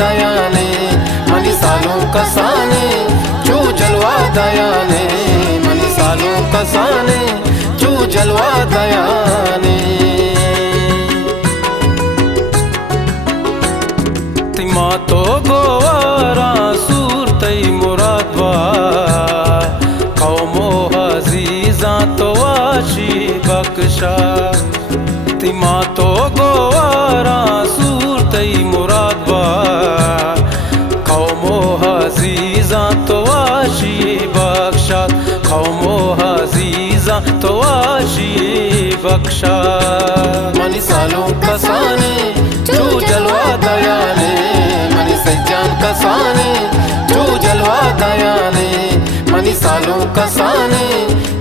दयाने money सालों कसाने चू जलवा दयाने मनी सालों कसाने चू जलवा दयाने तिमा तो गोवारा सूरतई मुरादवा कौमो हजीजा तो आशी बख्शा तिमा तो गोवारा सूरतई मुरादवा कौमो हजीजा तो आशी बख्शा कौमो हजीजा तो आशी बख्शा मनी सालों कसाने चू जलवा दयाने मनी सज्जान कसाने चू जलवा दयाने मनी सालों कसाने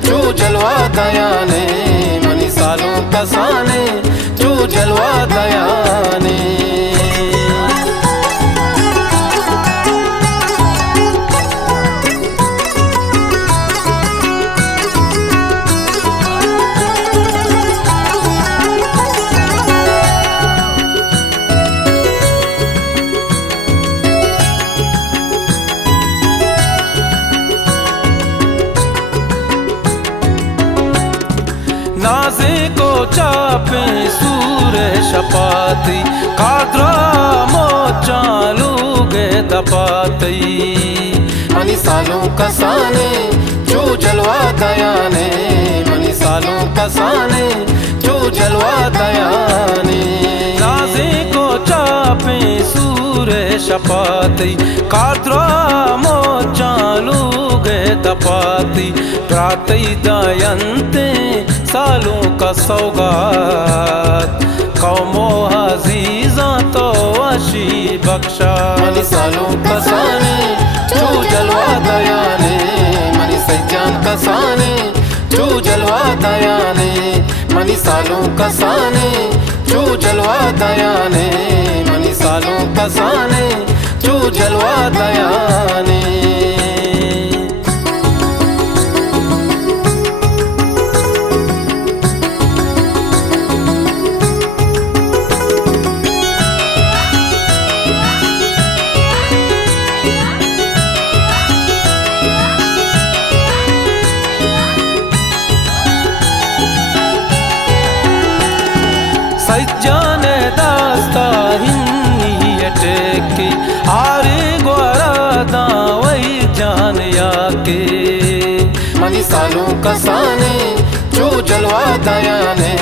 चू जलवा दयाने मनी सालों कसाने चू जलवा दयाने नाज़े को चापे सूरे शपाती कादरा मोचालू गे दपाती मनी सालों कसाने चू जलवा दयाने मनी सालों कसाने चू जलवा दयाने नाज़े को चापे सूरे शपाती कादरा मोचालू गे दपाती प्रातई दयंते सालों का सौगात कौमो हजीजा तो आशी बख्शा मनी सालों कसाने चू जलवा दयाने मनी सज्जान कसाने चू जलवा दयाने मनी सालों कसाने चू जलवा दयाने मनी सालों कसाने चू जलवा दयाने सज्जाने दास्ता हिन्नी अटकी आरे ग्वारा दावई जान याके मनी सालों कसाने चू जलवा दयाने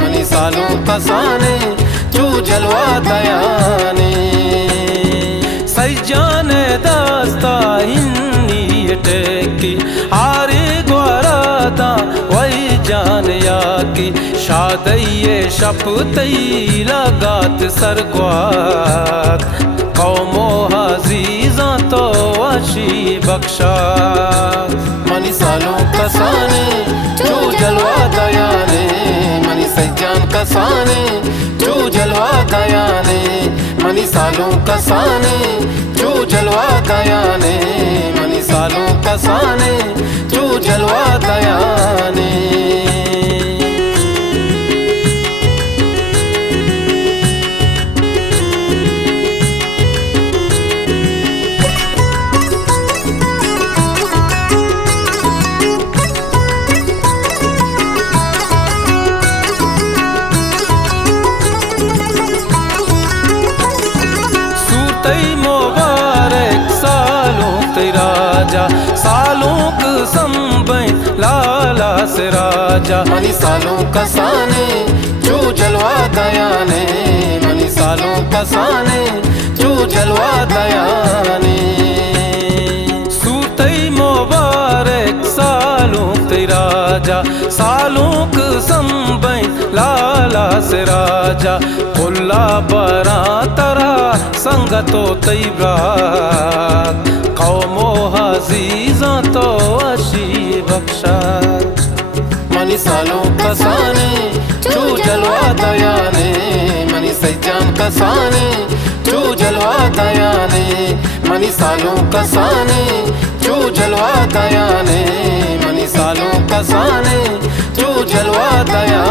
मनी सालों कसाने चू जलवा दयाने सज्जाने दास्ता हिन्नी अटकी आरे ग्वारा दावई जान याके शादये शपतई लगात सरग्वात कौमो हजीजा तो आशी बख्शा मनी सालों कसाने चू जलवा दयाने मनी सज्जान कसाने चू जलवा दयाने मनी सालों कसाने चू जलवा दयाने मनी सालों कसाने चू जलवा दयाने मुबारक सालों तेरा राजा सालों संबई लाला से राजा मनी सालों कसाने चू जलवा दयाने मनी सालों कसाने चू जलवा दयाने सूतई मुबारक सालों तेरा राजा सालों संबई लाला से राजा कुल्ला बरा तरा संगतो तैब्रात कौमो हजीजा तो अशी बख्शा मनी सालों कसाने चू जलवा दयाने मनी सज्जान कसाने चू जलवा दयाने मनी सालों कसाने चू जलवा दयाने मनी सालों कसाने चू जलवा दया